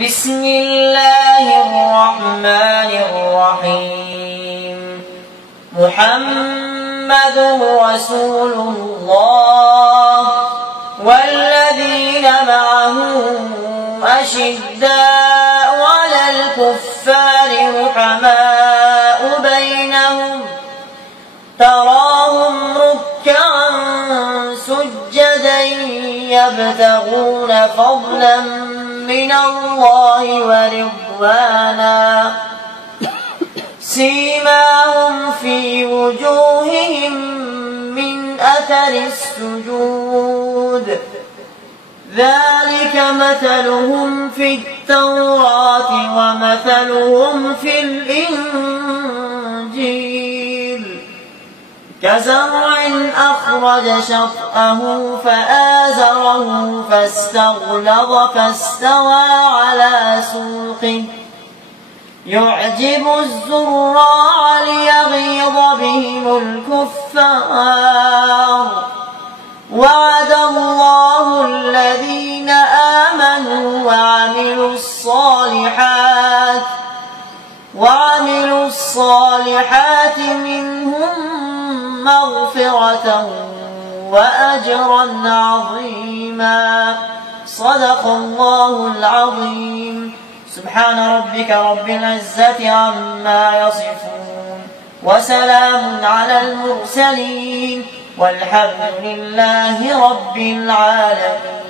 بسم الله الرحمن الرحيم محمد رسول الله والذين معه أشداء على الكفار رحماء بينهم تراهم ركعا سجدا يبتغون فضلا من الله ورضوانا سيماهم في وجوههم من أثر السجود ذلك مثلهم في التوراة ومثلهم في الإنجيل كزرع أخرج شطأه فآزره فاستغلظ فاستوى على سوقه يعجب الزراع ليغيظ بهم الكفار وعد الله الذين آمنوا وعملوا الصالحات منهم مغفرة وأجرا عظيما صدق الله العظيم. سبحان ربك رب العزة عما يصفون وسلام على المرسلين والحمد لله رب العالمين.